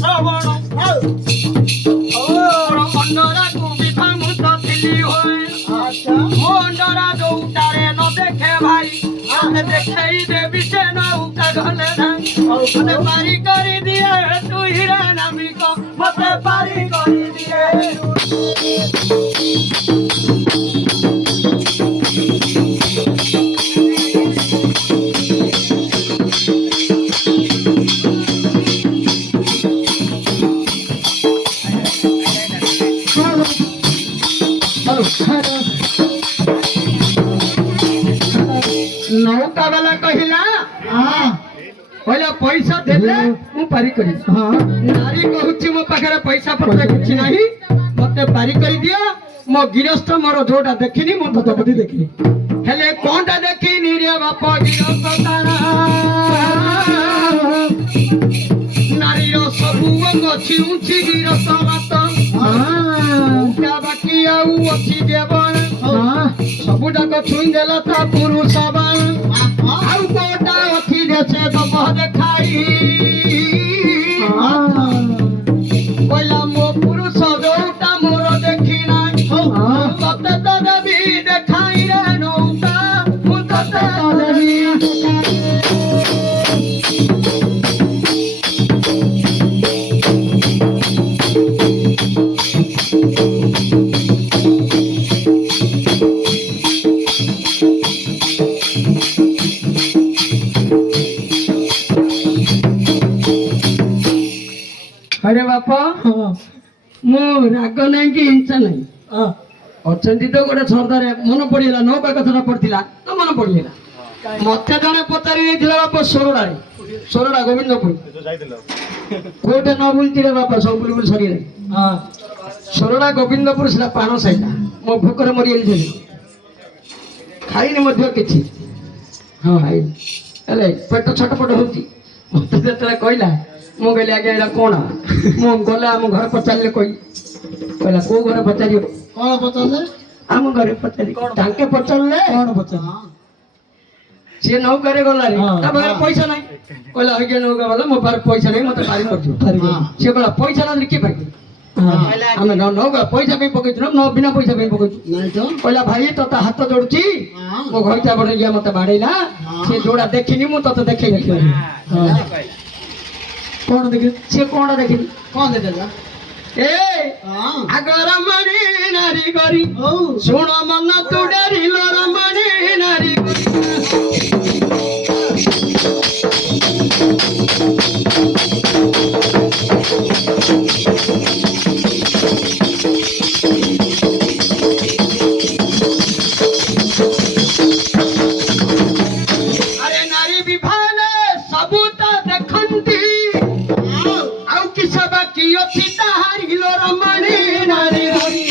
শ্রবণ মন্ডরা তুমি ভামুত দিলি হয় মন্ডরা দৌটারে ন দেখে ভাই আমি দেখেই দেবি সে নৌকা গলে নাই মতে পারি করি দিয়ে তুই হিরে নামি ক মতে পারি করি দিয়ে नौका वाला कहिला पहले पैसा देले मु पारी करी नारी कहूची मो पाखरे पैसा पत्र किछि नाही मते पारी करी दियो मो गिरस्थ मोर जोटा देखिनी मो ततपति देखिनी हेले कोनटा देखिनी रे बाप गिरस्थ तारा नारी रो सबु अंग छि उछि गिरस्थ मत क्या बाकी आउ अछि देवन सबुटाक छुई देला ता पुरुष बान आउ कोटा अथी देछे तो बह देखाई कोइला मो पुरुष जोटा मोर देखि ना तते तो देबी देखाई रे नौका मु तते तो देबी अरे बापा मो राग नहीं कि हिंसा नहीं अच्छी तो गोटे सरदार मन पड़ेगा नौका कथा पड़ता तो मन पड़ेगा मत जड़े पचारि बापा सोरड़ा गोविंदपुर कोटे न बुलती रे बापा सब बुल सरी सोरड़ा गोविंदपुर से पान सहीटा मो भोकर मरीगली खाइनी कि हाँ खाई पेट छटपट होती मत जो कहला मु कहली आगे एटा कौन मु गले आम घर पचारे कही कहला को घर पचार कौन पचारे आम घर पचार ताके पचारे कौन पचार सी नौकार गला पैसा ना कहला हो नौका वाला मो पार पैसा नहीं मत पारी कर सी कहला पैसा ना किए पारि आम नौका पैसा कहीं पकई न बिना पैसा कहीं पकई कहला भाई तो हाथ जोड़ुची मो घईटा बड़े गया मत बाड़ेला सी जोड़ा देखिनी मु तते देखे कौन देखी सी कौन देखी कौन देखेगा ए आगर मणि नारी गरी सुन मन तू डरी लोर मणि नारी अरे नारी विभाले सबूता देखंती नारी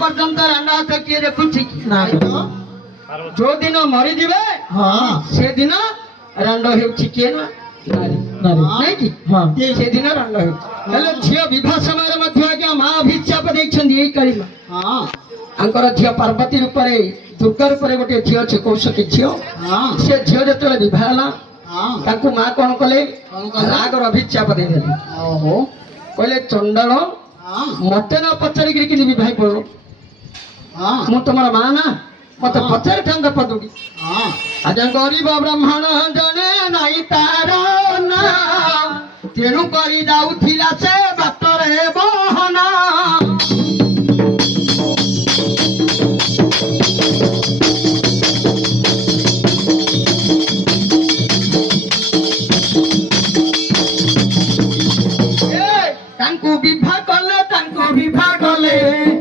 ପର୍ଯ୍ୟନ୍ତ ରାଣ୍ଡ ହାତ କିଏ ଦେଖୁଛି କି? ଯୋଉ ଦିନ ମରିଯିବେ ସେଦିନ ରାଣ୍ଡ ହେଉଛି କିଏ ନା ନାଇଁ କି? ସେଦିନ ରାଣ୍ଡ ହେଉଛି। ହେଲେ ଝିଅ ବିବାହ ସମୟରେ ମଧ୍ୟ ଆଜ୍ଞା ମା ଅଭିଶାପ ଦେଇଛନ୍ତି ଏଇ କାଳୀ ମା। ଆଙ୍କର ଝିଅ ପାର୍ବତୀ ରୂପରେ ଦୁର୍ଗା ରୂପରେ ଗୋଟେ ଝିଅ ଅଛି କୌଶିକୀ ଝିଅ। ସେ ଝିଅ ଯେତେବେଳେ ବିବାହ ହେଲା ତାଙ୍କୁ ମା କଣ କଲେ? ରାଗର ଅଭିଶାପ ଦେଇଦେଲେ। କହିଲେ ଚଣ୍ଡାଳ ମତେ ନ ପଚାରିକିରି କେମିତି ବିବାହ କରୁ? ମୁଁ ତମର ମା ନା, ମତେ ପଚାରିଥାନ୍ତା ପଦୁଟି। ଆଜ୍ଞା ଗରିବ ବ୍ରାହ୍ମଣ ଜଣେ ନାଇଁ ତାର ନା, ତେଣୁ କରି ଯାଉଥିଲା ସେ ବାଟରେ ବହନା। ତାଙ୍କୁ ବିବାହ କଲେ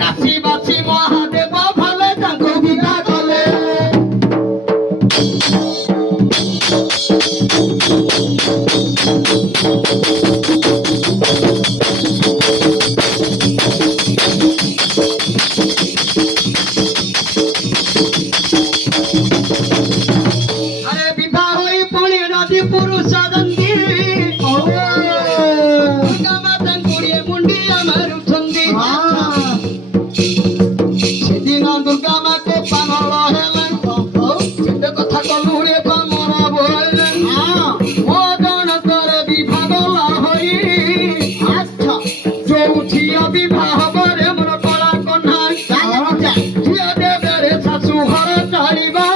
କାଶୀବାସୀ ମହାଦେବ ଭଲେ ତାଙ୍କୁ ବିବାହ କଲେ। ଆରେ ବିବାହ ହୋଇ ପୁଣି ନଦୀ ପୁରୁଷ ଦନ୍ତି ସେଦିନ ଦୁର୍ଗା ମାকে ପାଗଳ ହେଲେ କେତେ କଥା କଲୁ ରେ ପାମର ବୋଇଲେ ମୋ ଜଣକର ବିବାହ ହୋଇ ଯୋଉ ଝିଅ ବିବାହ ପରେ ମୋର କଳା କନ୍ୟା ଝିଅ ଦେବରେ ଶାଶୁ ଘର ଚଳିବା।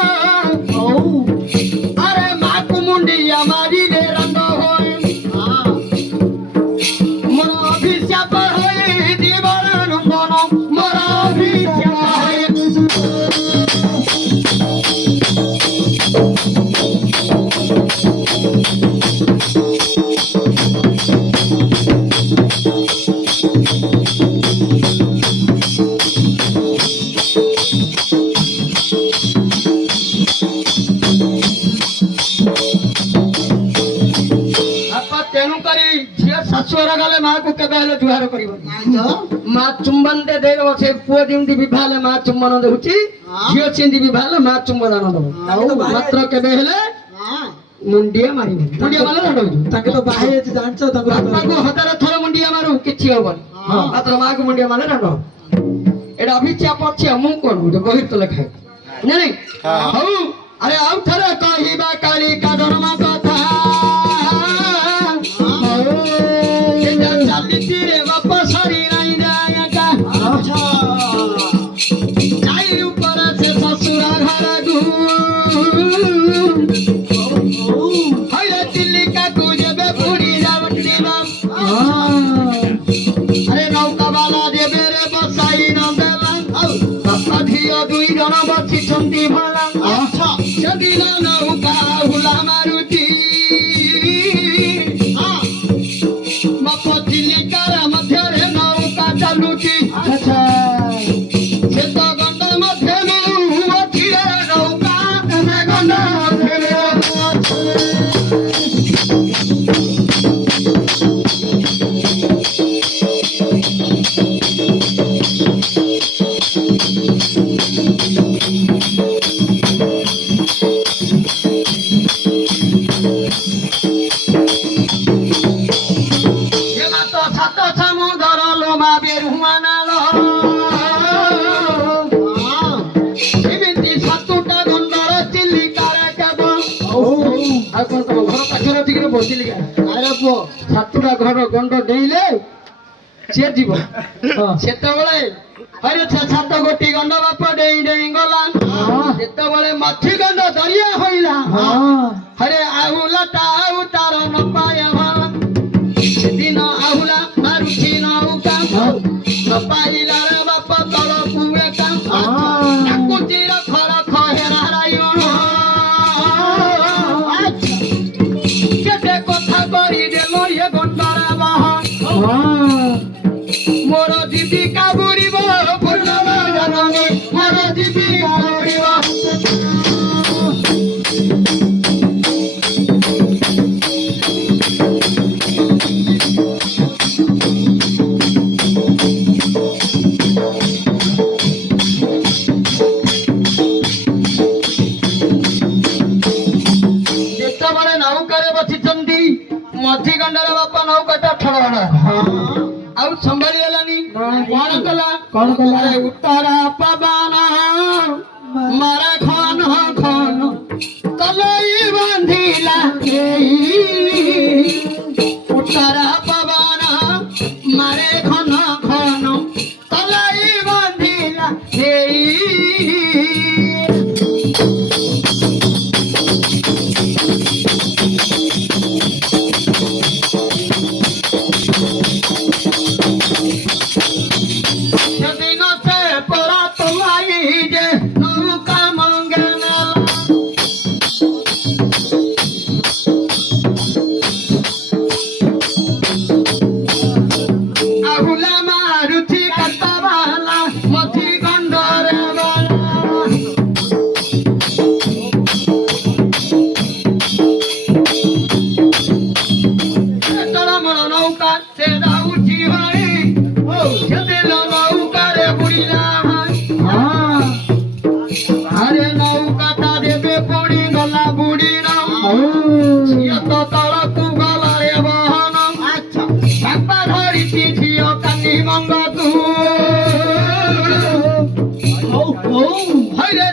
ଆରେ ମାକୁ ମୁଣ୍ଡିଆ ମାରିଲେ ରାଣ୍ଡ ହୋଇ ମୋର ଅଭିଶାପ ହୋଇ ଜୀବନ ନନ୍ଦନ ମୋର ଅଭିଶାପ ହୋଇ। ତେଣୁ କରି ଝିଅ ଶାଶୁଘର ଗଲେ ମାକୁ କେବେ ହେଲେ ଜୁହାର କରିବନି। ମା ଚୁମ୍ବନ ଦେଇଦବ। ସେ ପୁଅ ଯେମିତି ବିବାହ ହେଲେ ମା ଚୁମ୍ବନ ଦଉଛି, ଝିଅ ସେମିତି ବିବାହ ହେଲେ ମା ଚୁମ୍ବନ ଦବ। ମାତ୍ର କେବେ ହେଲେ ମୁଣ୍ଡିଆ ମାରିବନି। ମୁଣ୍ଡିଆ ମାରିଲେ ରାଣ୍ଡ ହଉଛି। ତାଙ୍କେ ତ ବାହା ହେଇଛି ଜାଣିଛ, ବାପାକୁ 1000 ଥର ମୁଣ୍ଡିଆ ମାରୁ କିଛି ହବନି, ମାତ୍ର ମାକୁ ମୁଣ୍ଡିଆ ମାରିଲେ ରାଣ୍ଡ ହବ। ଏଇଟା ଅଭିଶାପ ଅଛି। ଆଉ ମୁଁ କଣ ଗୋଟେ ବହି ତ ଲେଖା ନାଇଁ। ହଉ ଆରେ ଆଉ ଥରେ କହିବା କାଳିକା ଧର୍ମ କଥା ଚାଲିଛି ରେ ବାପ ସରି ନାଇଁ ଯାଏକା ଯାଇ ଉପରେ ସେ ଶ୍ୱଶୁର ଘରକୁ ହଇରେ ଚିଲିକାକୁ ଯେବେ ବୁଡ଼ି ଯାଉଥିବା ଆରେ ନୌକା ବାଲା ଯେବେ ରେ ବସାଇ ନ ଦେଲା ବାପା ଝିଅ 2 ଜଣ ବସିଛନ୍ତି ଭଲ। ସେଦିନ ନୌକା ହୁଲା ମାରୁଛି ବାପ ଚିଲିକାର ମଧ୍ୟରେ ନୌକା ଚାଲୁଛି। ସେ ତ ଗଣ୍ଡ ମଧ୍ୟରେ ଅଛି ନୌକା ଗଣ୍ଡ ମଧ୍ୟରେ ସାତଟା ଘର ଗଣ୍ଡ ଡେଇଁଲେ ସେ ଯିବ। ସେତେବେଳେ ହରେ 7 ଗୋଟି ଗଣ୍ଡ ବାପ ଡେଇଁ ଡେଇଁ ଗଲା। ଯେତେବେଳେ ମଝି ଗଣ୍ଡ ଦରିଆ ହୋଇଲା ହରେ ଆହୁଲାଟା ଆଉ ତାର ନପାୟ ଭଲ। ସେଦିନ ଆହୁଲା ମାରୁଛି ନୌକା ନପାଇଲା ରେ ବାପ ତଳକୁ ଏକା ଡାକୁଛି ରଖ ରଖ ହେରା ରାୟଣ। କେତେ କଥା କରିଦେଲ ଏ ଗଣ୍ଡର ବାହା ମୋର ଜୀବିକା ବୁଡ଼ିବ ମୋର ଜୀବିକା ବୁଡ଼ିବ। ସମ୍ଭାଳି ହେଲାନି କଣ କଲା କଲା? ଉତ୍ତର ପବନ ମାରା ଖନ ଖନ ତଲଇ ବାନ୍ଧିଲା ଉତ୍ତର ପବନ ମାରେ ଖନ ଖନ ତଲଇ ବାନ୍ଧିଲା সেদিন সে পড়া তোলাই যে নৌকা মঙ্গে নেলা আহুলা মারুতি কাটাবালা মথি গন্ডরে বালা তরমণ নৌকা সে রাউচি হই সেদিন নৌকারে বুড়িলা আরে নৌকাটা দেবে পড়ি গলা বুড়ি না ঝিও তো তলকু গলারে বহন আচ্ছা বাপা ধরিছি ঝিও কানি মঙ্গকু হইরে